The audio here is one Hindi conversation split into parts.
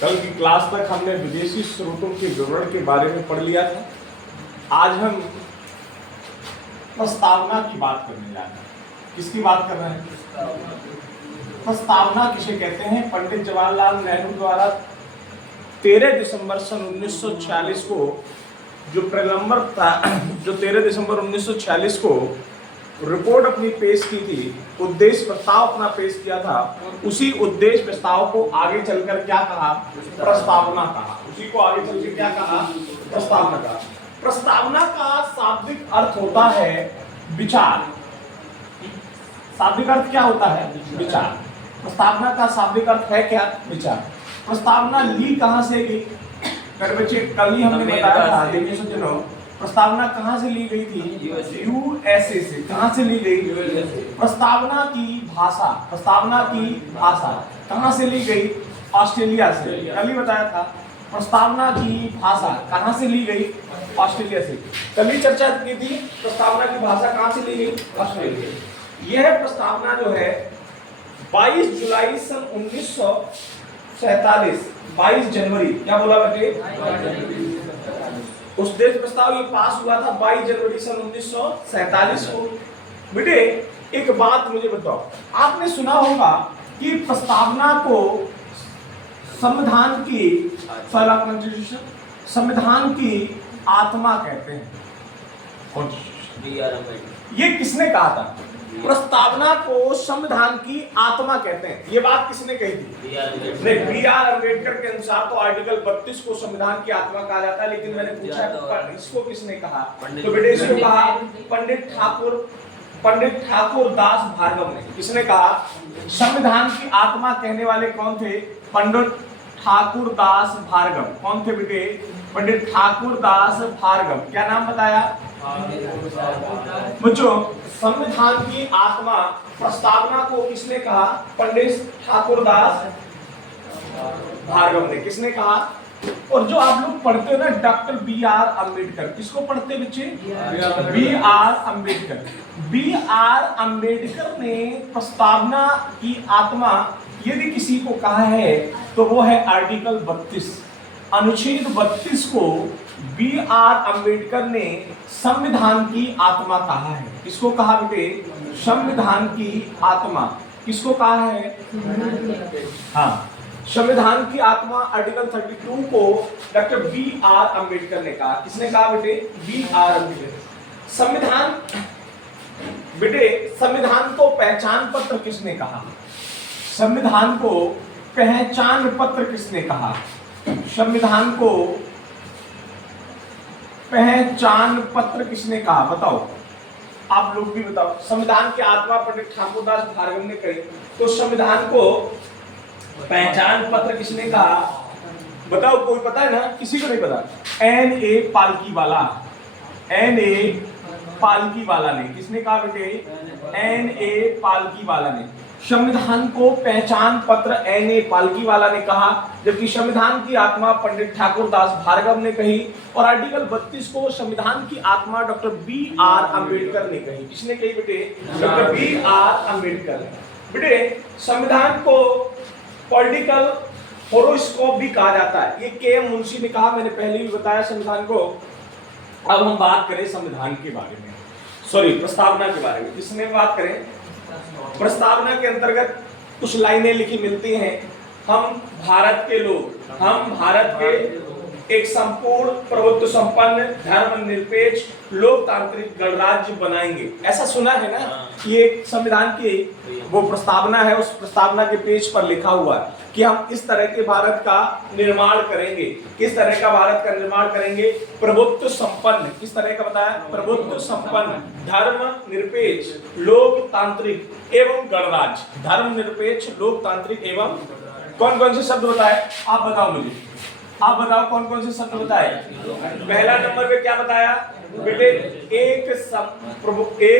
कल की क्लास तक हमने विदेशी स्रोतों के विवरण के बारे में पढ़ लिया था। आज हम प्रस्तावना की बात करने जा रहे हैं। किसकी बात कर रहे हैं? प्रस्तावना किसे कहते हैं? पंडित जवाहरलाल नेहरू द्वारा 13 दिसंबर सन 1946 को जो प्रगलंबर था, जो 13 दिसंबर 1946 को रिपोर्ट अपनी पेश की थी, उद्देश्य प्रस्ताव अपना पेश किया था, उसी उद्देश्य प्रस्ताव को आगे चलकर क्या कहा? प्रस्तावना कहा। उसी को आगे चलकर क्या कहा? प्रस्तावना कहा। प्रस्तावना का शाब्दिक अर्थ होता है विचार। शाब्दिक अर्थ क्या होता है? विचार। प्रस्तावना का शाब्दिक अर्थ है क्या? विचार। प्रस्तावना ली कहां से ली? बच्चे कल ही हमने बताया था, देखिए सज्जनों, प्रस्तावना कहां से ली गई थी? यूएसए से। कहां से ली गई? प्रस्तावना की भाषा, प्रस्तावना की भाषा कहां से ली गई? ऑस्ट्रेलिया से। कल ही बताया था। प्रस्तावना की भाषा कहां से ली गई? ऑस्ट्रेलिया से। कल ही चर्चा की थी, प्रस्तावना की भाषा कहां से ली गई? ऑस्ट्रेलिया। यह प्रस्तावना जो है 22 जुलाई सन 1947, 22 जनवरी, क्या बोला बेटे? उस देश प्रस्ताव ये पास हुआ था 22 जनवरी सन 1947 को। बेटे एक बात मुझे बताओ, आपने सुना होगा कि प्रस्तावना को संविधान की कॉन्स्टिट्यूशन, संविधान की आत्मा कहते हैं। ये किसने कहा था? प्रस्तावना को संविधान की आत्मा कहते हैं। ये बात किसने कही थी? बी.आर. अम्बेडकर के अनुसार तो आर्टिकल 32 को संविधान की आत्मा कहा जाता है, लेकिन मैंने पूछा तो इसको किसने कहा? तो बेटे इसको कहा पंडित ठाकुर दास भार्गव ने। किसने कहा? संविधान की आत्मा कहने वाले कौन थे? पंडित ठाकुर दास भार्गव। कौन थे बेटे? पंडित ठाकुर दास भार्गव। क्या नाम बताया बच्चों? संविधान की आत्मा प्रस्तावना को किसने कहा? पंडित ठाकुर दास भार्गव ने। किसने कहा? और जो आप लोग पढ़ते हो ना, डॉक्टर बी.आर. अम्बेडकर, किसको पढ़ते बच्चे? बी.आर. अम्बेडकर। बी.आर. अम्बेडकर ने प्रस्तावना की आत्मा यदि किसी को कहा है तो वो है आर्टिकल 32, अनुच्छेद 32 को बी.आर. अम्बेडकर ने संविधान की आत्मा कहा है। किसको कहा बेटे? संविधान की आत्मा। किसको कहा है? हाँ, संविधान की आत्मा आर्टिकल 32 को डॉक्टर बी.आर. अम्बेडकर ने कहा। किसने कहा बेटे? बी.आर. अम्बेडकर। संविधान बेटे, संविधान को पहचान पत्र किसने कहा? संविधान को पहचान पत्र किसने कहा? संविधान को पहचान पत्र किसने कहा? बताओ, आप लोग भी बताओ। संविधान की आत्मा पंडित ठाकुरदास भार्गव ने कही, तो संविधान को पहचान पत्र किसने कहा? बताओ, कोई पता है ना? किसी को नहीं पता। N.A. पालकीवाला, N.A. पालकीवाला ने। किसने कहा बेटे? N.A. पालकीवाला ने। संविधान को पहचान पत्र N.A. पालकीवाला ने कहा, जबकि संविधान की आत्मा पंडित ठाकुरदास भार्गव ने कही, और आर्टिकल 32 को संविधान की आत्मा डॉक्टर बी.आर. अम्बेडकर ने कही। किसने कही बेटे? डॉक्टर बी.आर. अम्बेडकर। बेटे संविधान को पॉलिटिकल होरोस्कोप भी कहा जाता है। ये के.एम. मुंशी ने कहा, मैंने पहले भी बताया संविधान को। अब हम बात करें संविधान के बारे में, सॉरी प्रस्तावना के बारे में। किसने बात करें? प्रस्तावना के अंतर्गत कुछ लाइनें लिखी मिलती हैं। हम भारत के लोग, हम भारत के एक संपूर्ण प्रभुत्व संपन्न धर्मनिरपेक्ष लोकतांत्रिक गणराज्य बनाएंगे। ऐसा सुना है ना? ये संविधान की वो प्रस्तावना है। उस प्रस्तावना के पेज पर लिखा हुआ है कि हम इस तरह के भारत का निर्माण करेंगे। किस तरह का भारत का निर्माण करेंगे? प्रभुत्व संपन्न। किस तरह का बताया? प्रभुत्व संपन्न, धर्मनिरपेक्ष लोकतांत्रिक एवं गणराज्य। धर्मनिरपेक्ष लोकतांत्रिक एवं कौन कौन से शब्द बताए? आप बताओ मुझे, आप बताओ कौन कौन से शब्द बताए? पहला नंबर पे क्या बताया बेटे? एक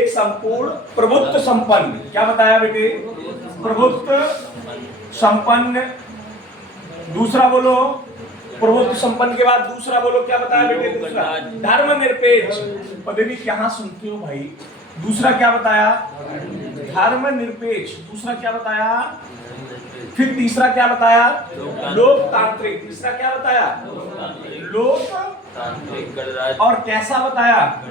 संपूर्ण प्रभुत्व संपन्न। क्या बताया बेटे? प्रभुत्व संपन्न। दूसरा बोलो, प्रभुत्व संपन्न के बाद दूसरा बोलो, क्या बताया बेटे? दूसरा धर्मनिरपेक्ष। और देखिए यहाँ सुनते हो भाई, दूसरा क्या बताया? धर्मनिरपेक्ष, दूसरा क्या बताया, फिर तीसरा क्या बताया, लोकतांत्रिक, तीसरा क्या बताया, लोकतांत्रिक, और कैसा बताया,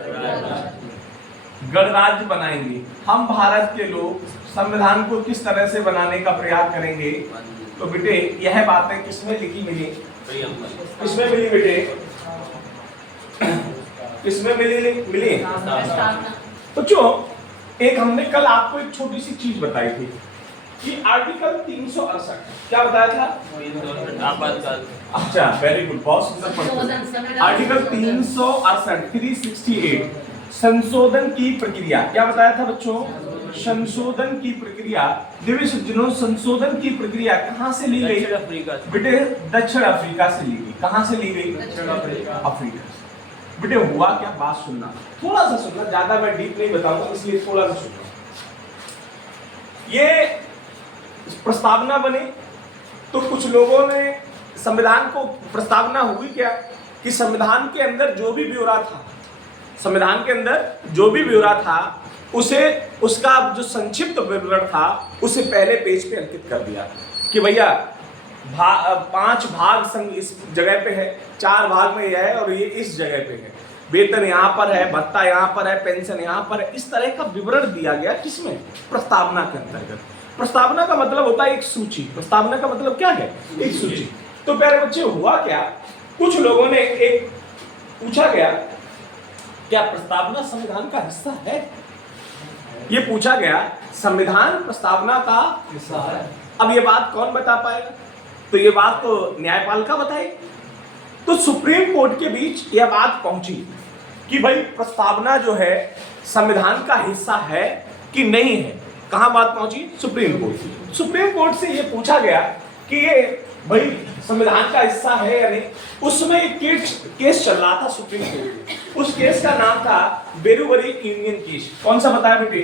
गणराज्य बनाएंगे। हम भारत के लोग संविधान को किस तरह से बनाने का प्रयास करेंगे। तो बेटे यह बातें किसमें लिखी मिली, किसमें मिली बेटे, किसमें मिली। बच्चों एक हमने कल आपको एक छोटी सी चीज बताई थी कि आर्टिकल 368 क्या बताया था, अच्छा वेरी गुड, बहुत सुंदर। आर्टिकल 368 संशोधन की प्रक्रिया क्या बताया था बच्चों, संशोधन की प्रक्रिया। दिव्य सज्जनों संशोधन की प्रक्रिया कहां से ली गई बेटे, दक्षिण अफ्रीका से ली गई। कहां से ली गई, अफ्रीका से। बेटे हुआ क्या, बात सुनना, थोड़ा सा सुनना, ज्यादा मैं डीप नहीं बताऊंगा इसलिए थोड़ा सा सुनना। ये प्रस्तावना बनी तो कुछ लोगों ने संविधान को, प्रस्तावना हुई क्या कि संविधान के अंदर जो भी ब्यौरा था, संविधान के अंदर जो भी ब्यौरा था उसे, उसका जो संक्षिप्त विवरण था उसे पहले पेज पे अंकित कर दिया कि भैया 5 भाग इस जगह पे है, 4 भाग में यह है और ये इस जगह पे है, वेतन यहाँ पर है, भत्ता यहाँ पर है, पेंशन यहाँ पर है। इस तरह का विवरण दिया गया किसमें, प्रस्तावना के अंतर्गत। प्रस्तावना का मतलब होता है एक सूची, प्रस्तावना का मतलब क्या है, एक सूची। तो प्यारे बच्चे हुआ क्या, कुछ लोगों ने एक पूछा गया क्या प्रस्तावना संविधान का हिस्सा है, ये पूछा गया, संविधान प्रस्तावना का हिस्सा है। अब ये बात कौन बता पाएगा, तो ये बात तो न्यायपालिका बताए। तो सुप्रीम कोर्ट के बीच यह बात पहुंची कि भाई प्रस्तावना जो है संविधान का हिस्सा है कि नहीं है। कहां बात पहुंची, सुप्रीम कोर्ट। सुप्रीम कोर्ट से यह पूछा गया कि ये भाई संविधान का हिस्सा है या नहीं। उसमें एक केस चल रहा था सुप्रीम कोर्ट, उस केस का नाम था बेरुवरी यूनियन केस। कौन सा बताया बेटे,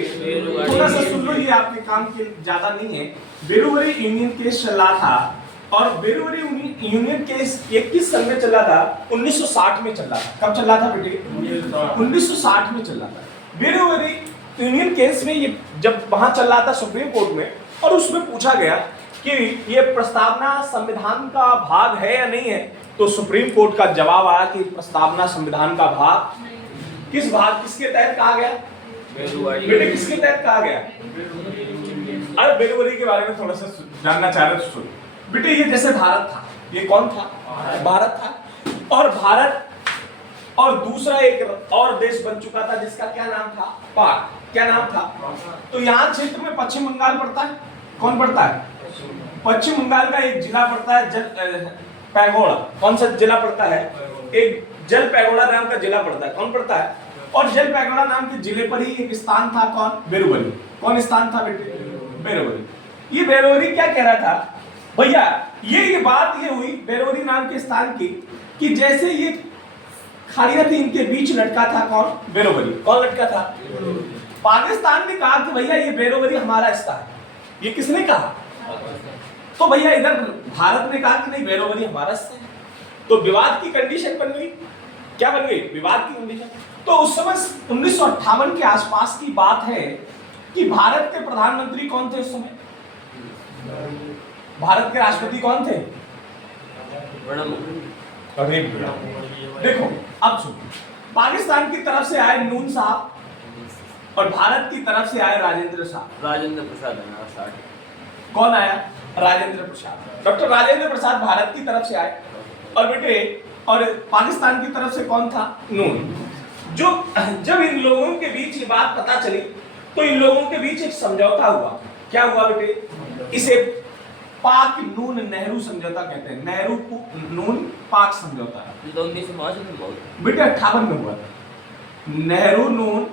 थोड़ा सा सुन लो, ये आपके काम के ज्यादा नहीं है। बेरुवरी यूनियन केस चल रहा था और बेरुवरी यूनियन केस 21 सन में चला था, 1960 में चला था। कब चला था बेटे, 1960 में चला था। बेरुवरी यूनियन केस में ये जब वहां चल रहा था सुप्रीम कोर्ट में, और उसमें पूछा गया कि ये प्रस्तावना संविधान का भाग है या नहीं है, तो सुप्रीम कोर्ट का जवाब आया कि प्रस्तावना संविधान का भाग, किस भाग, किसके तहत कहा गया बेटे, किसके तहत कहा गया। अरे बेरुवरी के बारे में थोड़ा सा जानना चाह रहे तो बेटे, ये जैसे भारत था, ये कौन था, भारत था, और भारत और दूसरा एक और देश बन चुका था जिसका क्या नाम था, पाक। क्या नाम था, तो यहाँ क्षेत्र में पश्चिम बंगाल पड़ता है। कौन पड़ता है, पश्चिम बंगाल का एक जिला पड़ता है पैगोड़ा। कौन सा जिला पड़ता है, एक जल पैगोड़ा नाम का जिला पड़ता है। कौन पड़ता है, और जल पैगोड़ा नाम के जिले पर ही एक स्थान था, कौन, बेरुवरी। कौन स्थान था बेटे, बेरुवरी। ये बेरुवरी क्या कह रहा था भैया, ये बात ये हुई बेरुवरी नाम के स्थान की कि जैसे ये खाड़ियां थी इनके बीच लटका था कौन, बेरुवरी। कौन लटका था, पाकिस्तान ने कहा कि भैया ये बेरुवरी हमारा हिस्सा है। ये किसने कहा, तो भैया इधर भारत ने कहा कि नहीं बेरुवरी हमारा हिस्सा है। तो विवाद की कंडीशन बन गई, क्या बन गई, विवाद की कंडीशन। तो उस समय 1958 के आसपास की बात है कि भारत के प्रधानमंत्री कौन थे उस समय, भारत के राष्ट्रपति कौन थे, अरे देखो अब सुनो, पाकिस्तान की तरफ से आए नून साहब और भारत की तरफ से आए राजेंद्र साहब। राजेंद्र प्रसाद, कौन आया, राजेंद्र प्रसाद, डॉक्टर राजेंद्र प्रसाद भारत की तरफ से आए, और बेटे और पाकिस्तान की तरफ से कौन था, नून। जो जब इन लोगों के बीच ये बात पता चली तो इन लोगों के बीच एक समझौता हुआ। क्या हुआ बेटे, इसे पाक नून नेहरू समझौता कहते हैं। नेहरू नून पाक समझौता बेटे 58 में हुआ था। नेहरू नून,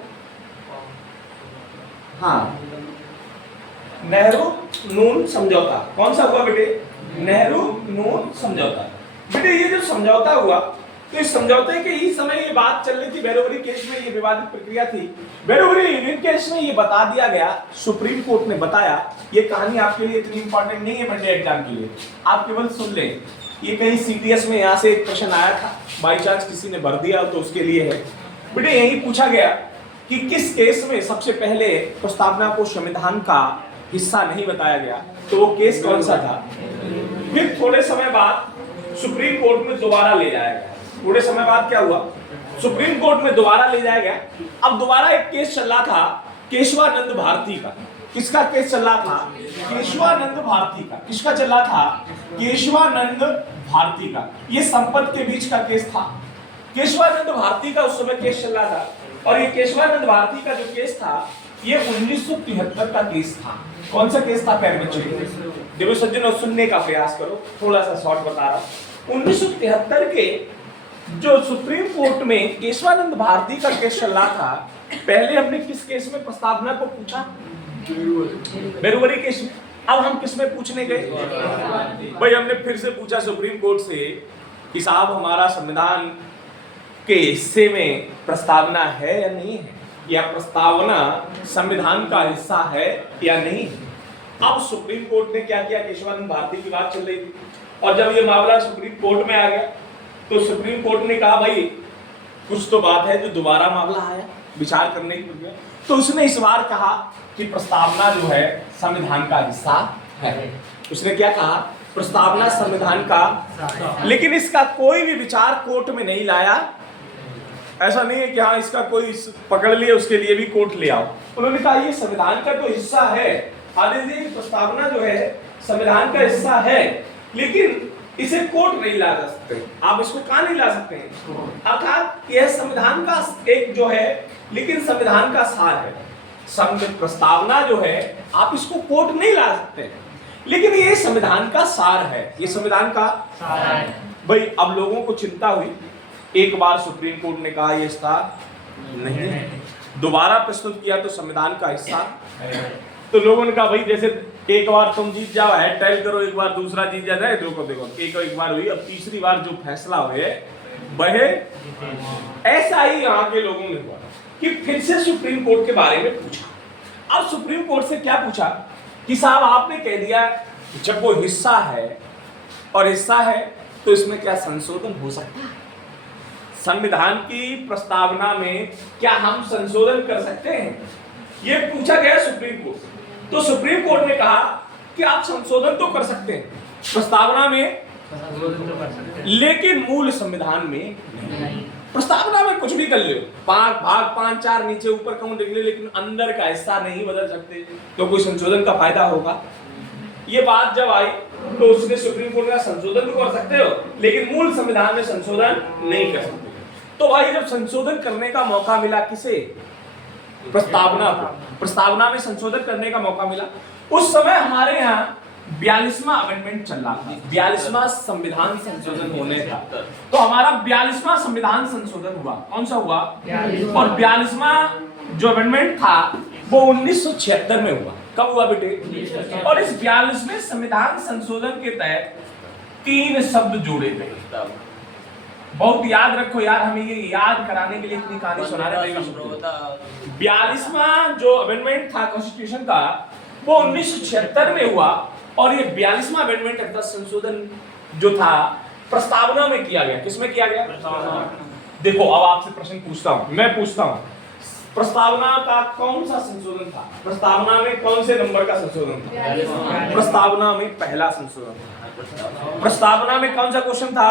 हाँ नेहरू नून समझौता। कौन सा हुआ बेटे, नेहरू नून समझौता। बेटे ये जो समझौता हुआ तो इस समझौते के ही समय ये बात चल रही थी, बेरुवरी केस में ये विवादित प्रक्रिया थी। बेरुवरी यूनियन केस में ये बता दिया गया, सुप्रीम कोर्ट ने बताया, ये कहानी आपके लिए इतनी इंपॉर्टेंट नहीं है वनडे एग्जाम के लिए, आप केवल सुन लें। ये कहीं सीडीएस में यहाँ से एक क्वेश्चन आया था, बाई चांस किसी ने भर दिया तो उसके लिए है। बेटे यही पूछा गया कि किस केस में सबसे पहले प्रस्तावना को संविधान का हिस्सा नहीं बताया गया, तो वो केस कौन सा था। फिर थोड़े समय बाद सुप्रीम कोर्ट में दोबारा ले जाया गया। थोड़े समय बाद क्या हुआ, सुप्रीम कोर्ट में दोबारा ले जाया गया। अब दोबारा एक केस चल रहा था केशवानंद भारती का। किसका केस चल रहा था, केशवानंद भारती का। किसका चल रहा था, केशवानंद भारती का। ये संपत्ति के बीच का केस था। केशवानंद भारती का उस समय केस चल रहा था, और ये केशवानंद भारती का जो केस था ये 1973 का केस था। कौन सा केस था प्यारे बच्चे, देखो सज्जनों सुनने का प्रयास करो, थोड़ा सा शॉर्ट बता रहा हूं। 1973 के जो सुप्रीम कोर्ट में केशवानंद भारती का केस चल रहा था, पहले हमने किस केस में प्रस्तावना को पूछा, बेरुवरी केस में। अब हम किस में पूछने गए भाई, हमने फिर से पूछा सुप्रीम कोर्ट से कि साहब हमारा संविधान के हिस्से में प्रस्तावना है या नहीं है, या प्रस्तावना संविधान का हिस्सा है या नहीं। अब सुप्रीम कोर्ट ने क्या किया, केशवानंद भारती की बात चल रही थी, और जब ये मामला सुप्रीम कोर्ट में आ गया तो सुप्रीम कोर्ट ने कहा भाई कुछ तो बात है, जो दोबारा मामला आया विचार करने के लिए, तो उसने इस बार कहा कि प्रस्तावना जो है संविधान का हिस्सा है। उसने क्या कहा, प्रस्तावना संविधान का, लेकिन इसका कोई भी विचार कोर्ट में नहीं लाया। ऐसा नहीं है कि हाँ इसका कोई पकड़ लिया उसके लिए भी कोर्ट ले आओ। उन्होंने कहा ये संविधान का तो हिस्सा है, आदि प्रस्तावना जो है संविधान का हिस्सा है, लेकिन इसे कोर्ट नहीं ला जा सकते। आप इसको कहां नहीं ला सकते हैं, अर्थात यह संविधान का एक जो है, लेकिन संविधान का सार है। प्रस्तावना जो है आप इसको कोर्ट नहीं ला सकते, लेकिन ये संविधान का सार है, ये संविधान का सार है। भाई अब लोगों को चिंता हुई, एक बार सुप्रीम कोर्ट ने कहा ये सार नहीं है, दोबारा प्रस्तुत किया तो संविधान का हिस्सा है। तो लोगों ने कहा भाई जैसे एक बार तुम जीत जाओ, हेड टाइल करो, एक बार दूसरा जीत जाए, देखो एक बार हुई, अब तीसरी बार जो फैसला हुए वह ऐसा ही यहाँ के लोगों ने हुआ कि फिर से सुप्रीम कोर्ट के बारे में पूछा। अब सुप्रीम कोर्ट से क्या पूछा कि साहब आपने कह दिया जब वो हिस्सा है और हिस्सा है तो इसमें क्या संशोधन हो सकता है, संविधान की प्रस्तावना में क्या हम संशोधन कर सकते हैं, ये पूछा गया सुप्रीम कोर्ट। तो सुप्रीम कोर्ट ने कहा कि आप संशोधन तो कर सकते हैं प्रस्तावना में, लेकिन मूल संविधान में नहीं। प्रस्तावना में कुछ भी कर ले, भाग 5-4 नीचे ऊपर कम लिख ले, लेकिन अंदर का हिस्सा नहीं बदल सकते, तो कोई संशोधन का फायदा होगा। ये बात जब आई तो उसने सुप्रीम कोर्ट का संशोधन तो कर सकते हो, लेकिन मूल संविधान में संशोधन नहीं कर सकते। तो भाई जब संशोधन करने का मौका मिला किसे, प्रस्तावना को, प्रस्तावना में संशोधन करने का मौका मिला। उस समय हमारे यहाँ 42वां अमेंडमेंट चल रहा था, 42वां संविधान संशोधन होने था। तो हमारा 42वां संविधान संशोधन हुआ, कौन सा हुआ, और 42वां जो अमेंडमेंट था वो 1976 में हुआ। कब हुआ बेटे, और इस 42वें संविधान संशोधन के तहत 3 शब्द जोड़े गए। बहुत याद रखो यार, हमें ये याद कराने के लिए इतनी कहानी सुना रहे हैं। 42वां जो अमेंडमेंट था कॉन्स्टिट्यूशन का वो 1976 में हुआ, और ये 42वां अमेंडमेंट अर्थात संशोधन जो था प्रस्तावना में किया गया। किसमें किया गया, देखो अब आपसे प्रश्न पूछता हूं, मैं पूछता हूं, प्रस्तावना का कौन सा संशोधन था, प्रस्तावना में कौन से नंबर का संशोधन था, प्रस्तावना में पहला संशोधन था। प्रस्तावना में कौन सा क्वेश्चन था,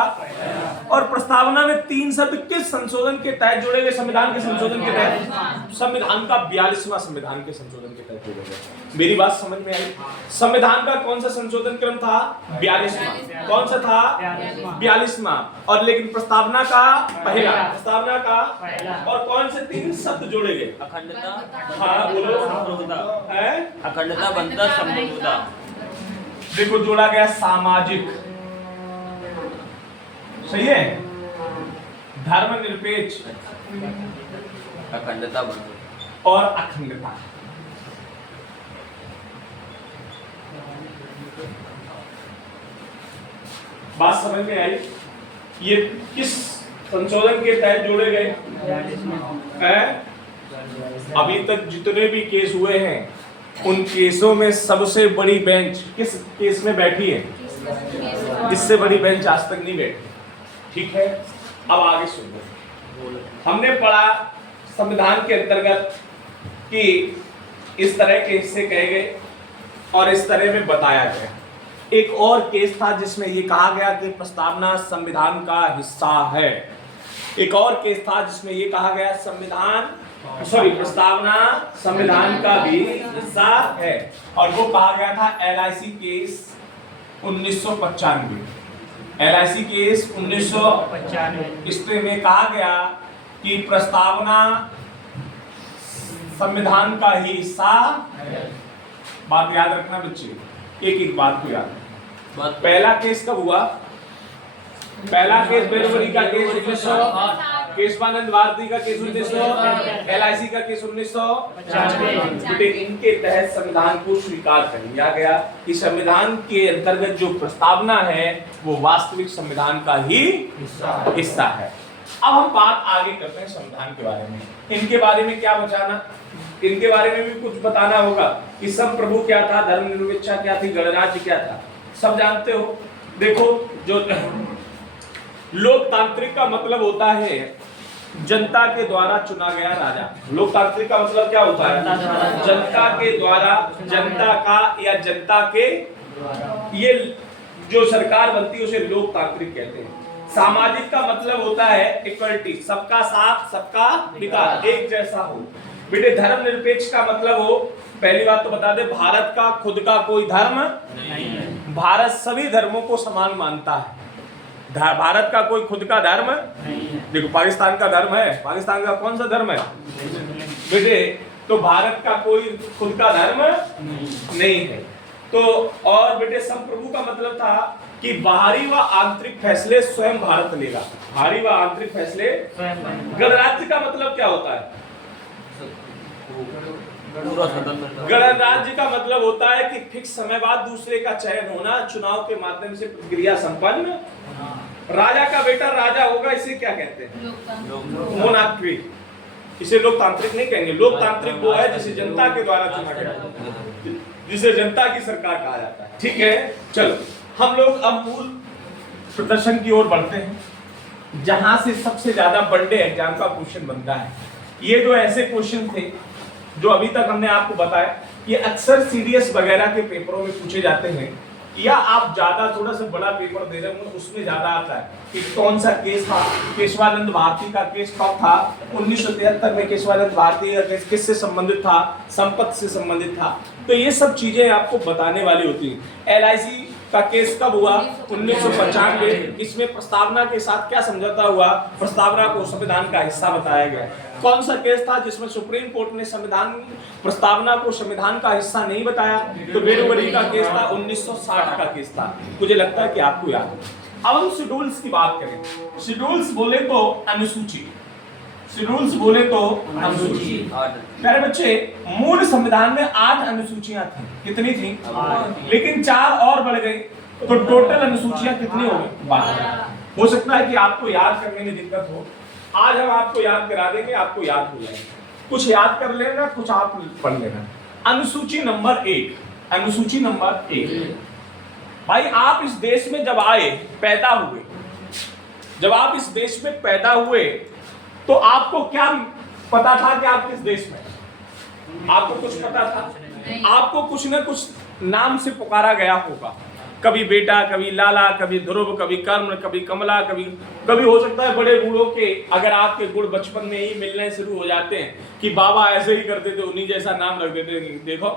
और प्रस्तावना में 3 शब्द किस संशोधन के तहत जोड़े गए, संविधान के संशोधन के तहत, संविधान का 42वां संविधान के संशोधन के तहत जोड़े गए। मेरी बात समझ में आई, संविधान का कौन सा संशोधन क्रम था, 42वां, कौन सा था, 42वां, और लेकिन प्रस्तावना का पहला, प्रस्तावना का, और कौन से 3 शब्द जोड़े गए, अखंडता, हाँ बोलो, है अखंडता, बनता, संप्रभुता। देखो जोड़ा गया सामाजिक, सही है, धर्मनिरपेक्ष, अखंडता, और अखंडता। बात समझ में आई, ये किस संशोधन के तहत जोड़े गए हैं। अभी तक जितने भी केस हुए हैं उन केसों में सबसे बड़ी बेंच किस केस में बैठी है, इससे बड़ी बेंच आज तक नहीं बैठी। ठीक है, अब आगे सुनो, हमने पढ़ा संविधान के अंतर्गत कि इस तरह के हिस्से कहे गए और इस तरह में बताया गया। एक और केस था जिसमें ये कहा गया कि प्रस्तावना संविधान का हिस्सा है। एक और केस था जिसमें ये कहा गया प्रस्तावना संविधान का भी हिस्सा है, और वो कहा गया था LIC केस 1995। LIC केस 1995 इसमें में कहा गया कि प्रस्तावना संविधान का ही हिस्सा है। बात याद रखना बच्चे, एक एक बात को याद। पहला केस कब हुआ? पहला केस बेलवरी का केस 1900, केशवानंद भारती का केस 1900, LIC का केस 1995। इनके तहत संविधान को स्वीकार कर लिया गया कि संविधान के अंतर्गत जो प्रस्तावना है वो वास्तविक संविधान का ही हिस्सा है। अब हम बात आगे करते हैं संविधान के बारे में। इनके बारे में क्या बचाना, इनके बारे में भी कुछ बताना होगा कि संप्रभु क्या था, धर्मनिरपेक्षता क्या थी, गणराज्य क्या था, सब जानते हो। देखो, जो लोकतांत्रिक का मतलब होता है जनता के द्वारा चुना गया राजा। लोकतांत्रिक का मतलब क्या होता है? जनता के द्वारा, जनता का या जनता के, ये जो सरकार बनती है उसे लोकतांत्रिक कहते हैं। सामाजिक का मतलब होता है इक्वलिटी, सबका साथ सबका विकास, एक जैसा हो। बेटे धर्मनिरपेक्ष का मतलब हो, पहली बात तो बता दे, भारत का खुद का कोई धर्म नहीं है। भारत सभी धर्मों को समान मानता है। भारत का कोई खुद का धर्म नहीं है। देखो पाकिस्तान का धर्म है, पाकिस्तान का कौन सा धर्म है बेटे? तो भारत का कोई खुद का धर्म नहीं है। तो और बेटे संप्रभु का मतलब था कि बाहरी व आंतरिक फैसले स्वयं भारत लेगा। बाहरी व आंतरिक फैसले स्वयं। गणराज्य का मतलब क्या होता है? गणराज्य का मतलब होता है कि फिक्स समय बाद दूसरे का चयन होना, चुनाव के माध्यम से प्रक्रिया संपन्न। राजा का बेटा राजा होगा, इसे क्या कहते हैं? मोनार्की। इसे लोकतांत्रिक नहीं कहेंगे। लोकतांत्रिक वो है जिसे जनता के द्वारा चुना गया, जिसे जनता की सरकार कहा जाता है। ठीक है, चलो हम लोग अब मूल प्रदर्शन की ओर बढ़ते हैं, जहां से सबसे ज्यादा वनडे एग्जाम का क्वेश्चन बनता है। ये जो ऐसे क्वेश्चन थे जो अभी तक हमने आपको बताया, ये अक्सर सीडीएस वगैरह के पेपरों में पूछे जाते हैं, या आप ज्यादा थोड़ा सा बड़ा पेपर दे रहे हो उसमें ज्यादा आता है कि कौन सा केस था। केशवानंद भारती का केस कब था? 1973 में केशवानंद भारती का केस किससे संबंधित था? संपत्ति से संबंधित था। तो ये सब चीजें आपको बताने वाली होती हैं। LIC का केस कब हुआ? 1995। इसमें प्रस्तावना के साथ क्या समझौता हुआ? प्रस्तावना को संविधान का हिस्सा बताया गया। कौन सा केस था जिसमें सुप्रीम कोर्ट ने संविधान प्रस्तावना को संविधान का हिस्सा नहीं बताया? तो बेलवरी का केस था, 1960 का केस था। मुझे लगता है कि आपको याद है। अब हम शेड्यूल्स की बात करें। शेड्यूल्स बोले तो अनुसूची, शेड्यूल्स बोले तो अनुसूची। प्यारे बच्चे, मूल संविधान में 8 अनुसूचियां थी। कितनी थी? लेकिन 4 और बढ़ गई, तो टोटल अनुसूचियां कितनी हो गई? 12। हो सकता है कि आपको याद करने में दिक्कत हो, आज हम आपको याद करा देंगे, आपको याद हो जाएगा। कुछ याद कर लेना, कुछ आप पढ़ लेना। अनुसूची नंबर 1, अनुसूची नंबर 1। भाई आप इस देश में जब आए, पैदा हुए, जब आप इस देश में पैदा हुए तो आपको क्या पता था कि आप किस देश में? आपको कुछ पता था? आपको कुछ न कुछ नाम से पुकारा गया होगा, कभी बेटा, कभी लाला, कभी ध्रुव, कभी कर्ण, कभी कमला, कभी हो सकता है बड़े बूढ़ों के, अगर आपके गुण बचपन में ही मिलने शुरू हो जाते हैं कि बाबा ऐसे ही करते थे, उन्हीं जैसा नाम रख देते। देखो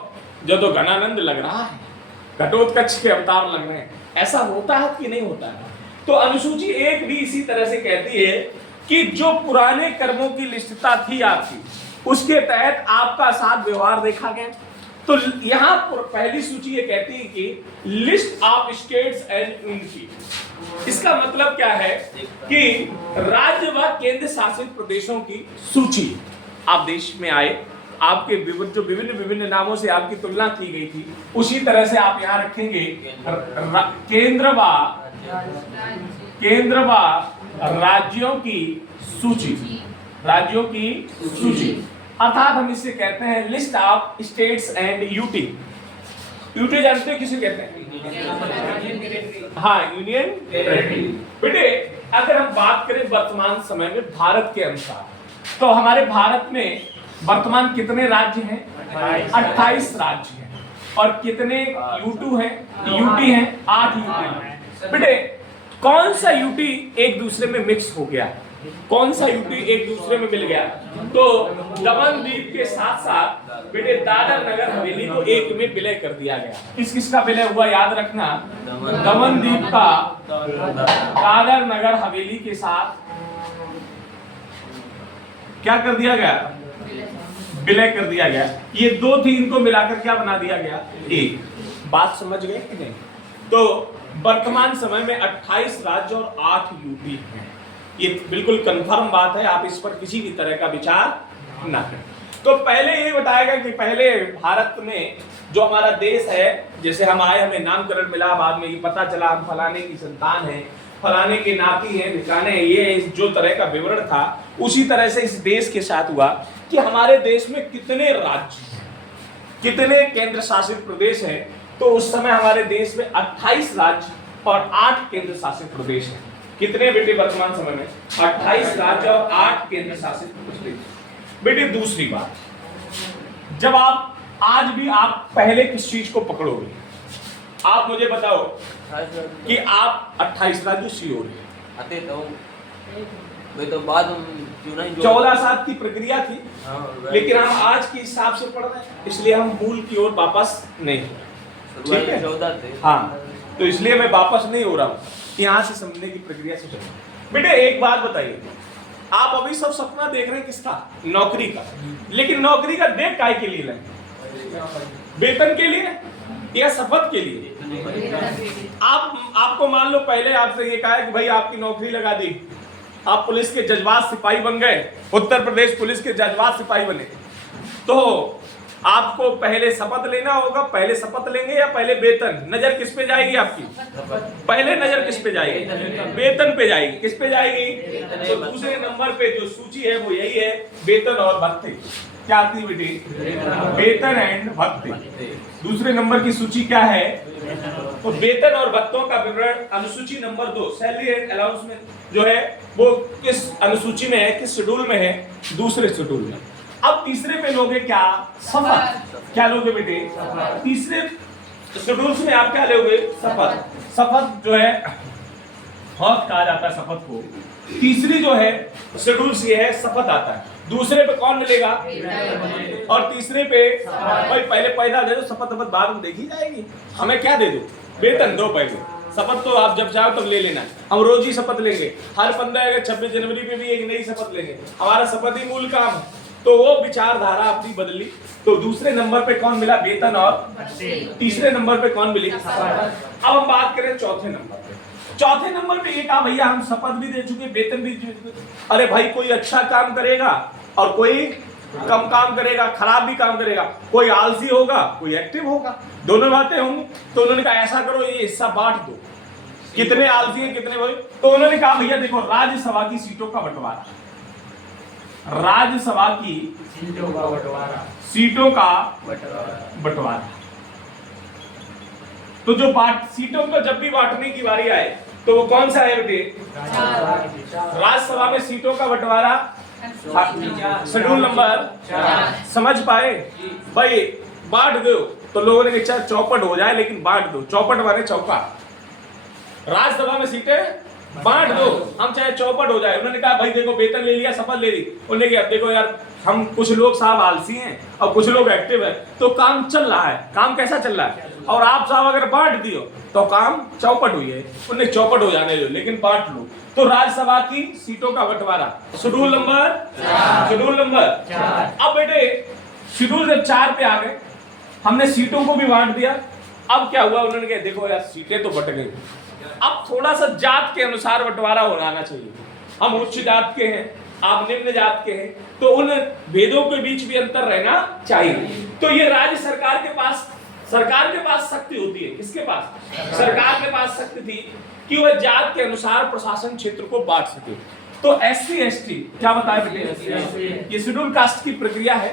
जो तो घनानंद लग रहा है, घटोत्कच के अवतार लग रहे हैं, ऐसा होता है कि नहीं होता है? तो अनुसूची 1 भी इसी तरह से कहती है कि जो पुराने कर्मों की लिस्टता थी आपकी, उसके तहत आपका साथ व्यवहार देखा गया। तो यहाँ पहली सूची ये कहती है कि list of states and unity. इसका मतलब क्या है कि राज्य व केंद्र शासित प्रदेशों की सूची। आप देश में आए, आपके जो विभिन्न नामों से आपकी तुलना की गई थी, उसी तरह से आप यहाँ रखेंगे केंद्र व राज्यों की सूची, राज्यों की सूची। अर्थात हम इसे कहते हैं list of states and UT. UT जानते हो किसे कहते हैं? हाँ, यूनियन टेरिटरी। बेटे अगर हम बात करें वर्तमान समय में भारत के अनुसार, तो हमारे भारत में वर्तमान कितने राज्य हैं? 28 राज्य हैं। और कितने यूटी हैं? 8 यूटी हैं। बेटे कौन सा यूटी एक दूसरे में मिक्स हो गया? कौन सा यूटी एक दूसरे में मिल गया? तो दमन द्वीप के साथ साथ बेटे दादर नगर हवेली को एक में विलय कर दिया गया। किसका विलय हुआ याद रखना? दमन द्वीप का दादर नगर हवेली के साथ क्या कर दिया गया? विलय कर दिया गया। ये दो थी, इनको मिलाकर क्या बना दिया गया? एक। बात समझ गए कि नहीं? तो वर्तमान समय में 28 राज्य और 8 यूटी हैं। ये बिल्कुल कंफर्म बात है, आप इस पर किसी भी तरह का विचार ना करें। तो पहले ये बताएगा कि पहले भारत में जो हमारा देश है, जैसे हम आए, हमें नामकरण मिला, बाद में ये पता चला हम फलाने की संतान है, फलाने के नाती हैं, निकाने हैं, ये जो तरह का विवरण था उसी तरह से इस देश के साथ हुआ कि हमारे देश में कितने राज्य, कितने केंद्र शासित प्रदेश हैं। तो उस समय हमारे देश में 28 राज्य और 8 केंद्र शासित प्रदेश हैं। कितने बेटे वर्तमान समय में? 28 राज्य और 8 केंद्र शासित प्रदेश। बेटे दूसरी बात, जब आप आज भी आप पहले किस चीज को पकड़ोगे? आप मुझे बताओ कि आप 28 राज्य श्योर आते तो बाद 14/7 की प्रक्रिया थी, लेकिन हम आज के हिसाब से पढ़ रहे हैं, इसलिए हम मूल की ओर वापस नहीं हो रहे। ठीक है? 14 थे। हाँ, तो इसलिए मैं वापस नहीं हो रहा हूँ, यहाँ से समझने की प्रक्रिया से चलूँ। बेटे एक बात बताइए, आप अभी सब सपना देख रहे हैं किसका? नौकरी का। लेकिन नौकरी का देख काय के लिए लें? वेतन के लिए या शपथ के लिए? आपको मान लो पहले आपसे ये कहा कि भाई आपकी नौकरी लगा दी, आप पुलिस के जज्बात सिपाही बन गए, उत्तर प्रदेश पुलिस के जज्बात सिपाही बने, तो आपको पहले शपथ लेना होगा। पहले शपथ लेंगे या पहले वेतन? नजर किस पे जाएगी आपकी? पहले नजर किस पे जाएगी? वेतन पे जाएगी। किस पे जाएगी? तो दूसरे नंबर पे जो सूची है वो यही है, वेतन और भत्ते। क्या आती है बेटी? वेतन एंड भत्ते। दूसरे नंबर की सूची क्या है? तो वेतन और भत्तों का विवरण अनुसूची नंबर 2 सैलरी एंड अलाउंस में जो है वो किस अनुसूची में है, किस शेड्यूल में है? दूसरे शेड्यूल में। अब तीसरे पे लोगे क्या? शपथ। क्या लोगे बेटे? तीसरे शेड्यूल्स में आप क्या लोगे? शपथ। शपथ जो है हक कहा जाता है शपथ को। तीसरी जो है शेड्यूल्स ये है, शपथ आता है। दूसरे पे कौन मिलेगा? और तीसरे पे भाई पहले पैदा दे दो, शपथ बाद में देखी जाएगी। हमें क्या दे दो? वेतन दो पहले, शपथ तो आप जब चाहो तब ले लेना। हम रोज ही शपथ लेंगे, हर 15 अगस्त 26 जनवरी पे भी एक नई शपथ लेंगे। हमारा शपथ ही मूल काम है। तो वो विचारधारा अपनी बदली। तो दूसरे नंबर पे कौन मिला? वेतन। और तीसरे नंबर पे कौन मिली? अब हम बात करें चौथे नंबर पे। चौथे नंबर पे ये कहा भैया हम शपथ भी दे चुके, वेतन भी दे चुके। अरे भाई कोई अच्छा काम करेगा और कोई कम काम करेगा, खराब भी काम करेगा, कोई आलसी होगा, कोई एक्टिव होगा, दोनों बातें होंगी। तो उन्होंने कहा ऐसा करो, ये हिस्सा बांट दो, कितने आलसी हैं कितने भाई। तो उन्होंने कहा भैया देखो राज्यसभा की सीटों का बंटवारा, राज्यसभा की सीटों का बंटवारा। तो जो सीटों को जब भी बांटने की बारी आए तो वो कौन सा है बेटे? राज्यसभा में सीटों का बंटवारा शेड्यूल नंबर 4। समझ पाए भाई? बांट दो। तो लोगों ने कहा चौपट हो जाए लेकिन बांट दो। चौपट माने चौका। राज्यसभा में सीटें बांट दो, हम चाहे चौपट हो जाए। उन्होंने कहा भाई देखो वेतन ले लिया, शपथ ले ली। उन्होंने कहा देखो यार हम कुछ लोग साहब आलसी हैं और कुछ लोग एक्टिव है, तो काम चल रहा है। काम कैसा चल रहा है? और आप साहब अगर बांट दियो तो काम चौपट हुई है। उन्हें चौपट हो जाने दो लेकिन बांट लो। तो राज्यसभा की सीटों का बंटवारा शेड्यूल नंबर 4। अब बेटे शेड्यूल जब 4 पे आ गए, हमने सीटों को भी बांट दिया। अब क्या हुआ? उन्होंने कहा देखो यार सीटें तो बट गई, अब थोड़ा सा जात के अनुसार बंटवारा होना चाहिए। हम उच्च जात के हैं, आप निम्न जात के हैं, तो उन भेदों के बीच भी अंतर रहना चाहिए। तो ये राज्य सरकार के पास शक्ति होती है। किसके पास? सरकार के पास शक्ति थी कि वह जात के अनुसार प्रशासन क्षेत्र को बांट सके। तो SC ST क्या बताया बेटे? ये शेड्यूल कास्ट की प्रक्रिया है।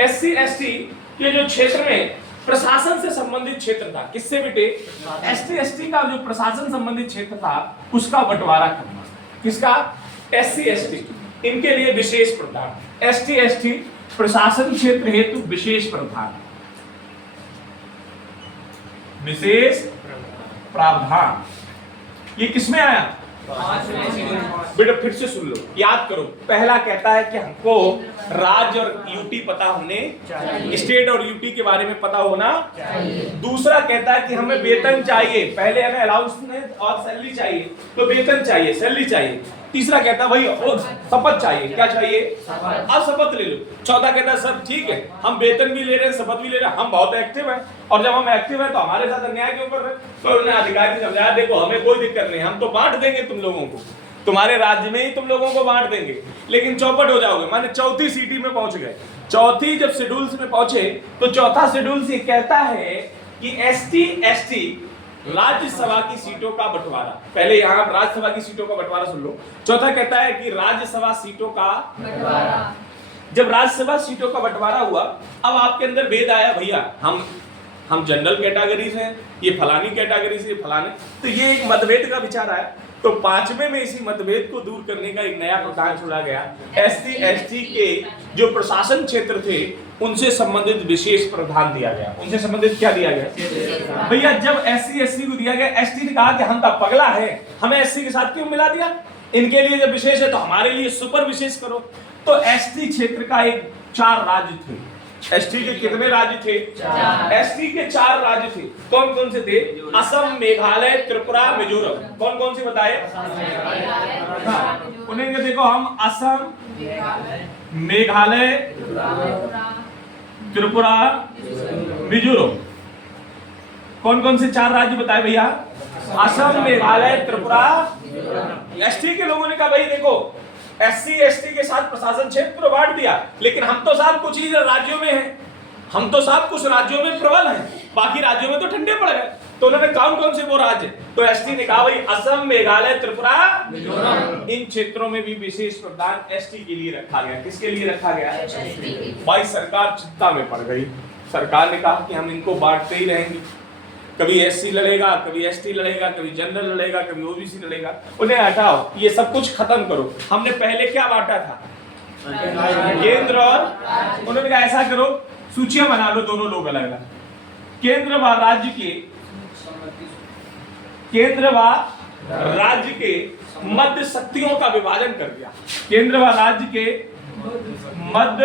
SC ST के जो क्षेत्र में प्रशासन से संबंधित क्षेत्र था, किससे बेटे? SC ST का जो प्रशासन संबंधित क्षेत्र था उसका बंटवारा करना। किसका? SC ST। इनके लिए विशेष प्रावधान। एसटी एसटी प्रशासन क्षेत्र हेतु विशेष प्रावधान, विशेष प्रावधान ये किसमें आया? बेटा फिर से सुन लो, याद करो। पहला कहता है कि हमको राज्य और यूटी पता होने चाहिए, स्टेट और यूटी के बारे में पता होना चाहिए। दूसरा कहता है कि हमें वेतन चाहिए, पहले हमें अलाउंस और सैलरी चाहिए, तो वेतन चाहिए, सैलरी चाहिए। तीसरा कहता है भाई शपथ चाहिए, क्या चाहिए? अब शपथ ले लो। चौथा कहता है सर ठीक है, हम वेतन भी ले रहे हैं, शपथ भी ले रहे हैं, हम बहुत एक्टिव हैं, और जब हम एक्टिव हैं तो हमारे साथ अन्याय क्यों कर रहे हैं? तो उन्होंने अधिकारी ने समझाया देखो हमें कोई दिक्कत नहीं, हम तो बांट देंगे तुम लोगों को, तुम्हारे राज्य में ही तुम लोगों को बांट देंगे, लेकिन चौपट हो जाओगे। माने चौथी सीटी में पहुंच गए। चौथी जब शेड्यूल्स में पहुंचे तो चौथा शेड्यूल ये कहता है कि एसटी एसटी राज्यसभा की सीटों का बंटवारा। पहले यहाँ राज्यसभा की सीटों का बंटवारा सुन लो। चौथा कहता है कि राज्यसभा सीटों का बंटवारा। जब राज्यसभा सीटों का बंटवारा हुआ, अब आपके अंदर भेद आया, भैया हम जनरल कैटेगरी से, ये फलानी कैटेगरी से, फलाने, तो ये एक मतभेद का विचार आया। तो पांचवें में इसी मतभेद को दूर करने का एक नया प्रावधान छोड़ा गया। एससी एसटी के जो प्रशासन क्षेत्र थे उनसे संबंधित विशेष प्रावधान दिया गया। उनसे संबंधित क्या दिया गया? भैया जब एससी एसटी को दिया गया, एसटी ने कहा कि हम तो पगला है, हमें एससी के साथ क्यों मिला दिया? इनके लिए जब विशेष है तो हमारे लिए सुपर विशेष करो। तो एसटी क्षेत्र का एक 4 राज्य थे। एसटी के कितने राज्य थे? एसटी के 4 राज्य थे। कौन कौन से थे? असम, मेघालय, त्रिपुरा, मिजोरम। कौन कौन से बताए? उन्हें देखो, हम असम, मेघालय, त्रिपुरा, मिजोरम। कौन कौन से 4 राज्य बताए भैया? असम, मेघालय, त्रिपुरा। एसटी के लोगों ने कहा भाई देखो एससी एसटी के साथ प्रशासन क्षेत्र तो बांट दिया, लेकिन हम तो साहब कुछ ही राज्यों में हैं, हम तो साहब कुछ राज्यों में प्रबल हैं, बाकी राज्यों में तो ठंडे पड़ गए। तो उन्होंने कौन कौन से वो राज्य? तो एसटी ने कहा भाई असम, मेघालय, त्रिपुरा, मिजोरम। इन क्षेत्रों में भी विशेष प्रावधान एसटी के लिए रखा गया। किसके लिए रखा गया? भाई सरकार चिंता में पड़ गई। सरकार ने कहा कि हम इनको बांटते ही रहेंगे, कभी एससी लड़ेगा, कभी एसटी लड़ेगा, कभी जनरल लड़ेगा, कभी ओबीसी लड़ेगा। उन्हें हटाओ, ये सब कुछ खत्म करो। हमने पहले क्या बांटा था? केंद्र और उन्होंने कहा ऐसा करो, सूचियां बना लो दोनों लोग अलग अलग। केंद्र व राज्य के मध्य शक्तियों का विभाजन कर दिया। केंद्र व राज्य के मध्य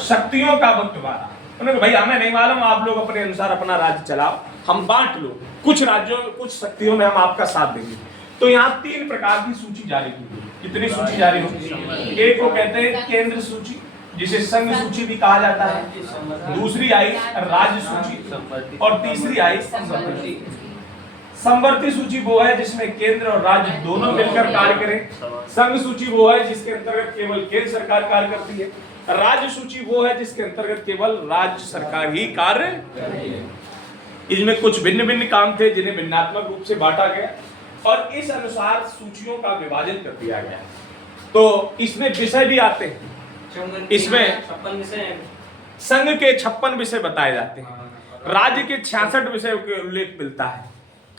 शक्तियों का बंटवारा। उन्होंने भाई हमें नहीं मालूम, आप लोग अपने अनुसार अपना राज्य चलाओ, हम बांट लो, कुछ राज्यों में कुछ शक्तियों में हम आपका साथ देंगे। तो यहाँ 3 प्रकार की सूची जारी की गई। कितनी सूची जारी होगी? एक को कहते हैं केंद्र सूची, जिसे संघ सूची भी कहा जाता है। दूसरी आई राज्य सूची, और तीसरी आई समवर्ती। समवर्ती सूची वो है जिसमें केंद्र और राज्य दोनों मिलकर कार्य करें। संघ सूची वो है जिसके अंतर्गत केवल केंद्र सरकार कार्य करती है। राज्य सूची वो है जिसके अंतर्गत केवल राज्य सरकार ही कार्य। इसमें कुछ भिन्न भिन्न काम थे जिन्हें भिन्नात्मक रूप से बांटा गया और इस अनुसार सूचियों का विभाजन कर दिया गया। तो इसमें विषय भी आते हैं। इसमें संघ के 56 विषय बताए जाते हैं, राज्य के 66 विषय के उल्लेख मिलता है।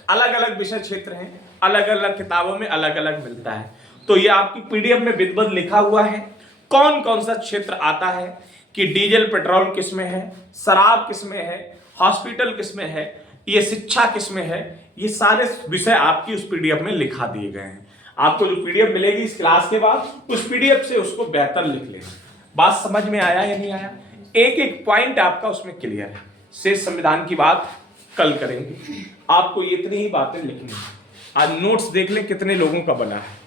अलग अलग विषय क्षेत्र हैं, अलग अलग किताबों में अलग अलग मिलता है। तो ये आपकी पीडीएफ में विधिवत लिखा हुआ है कौन कौन सा क्षेत्र आता है, कि डीजल पेट्रोल किसमें है, शराब किसमें है, हॉस्पिटल किसमें है, ये शिक्षा किसमें है। ये सारे विषय आपकी उस पीडीएफ में लिखा दिए गए हैं। आपको जो पीडीएफ मिलेगी इस क्लास के बाद, उस पीडीएफ से उसको बेहतर लिख लेना। बात समझ में आया या नहीं आया? एक एक पॉइंट आपका उसमें क्लियर है। शेष संविधान की बात कल करेंगे। आपको इतनी ही बातें लिखनी है। आज नोट्स देख लें कितने लोगों का बना है।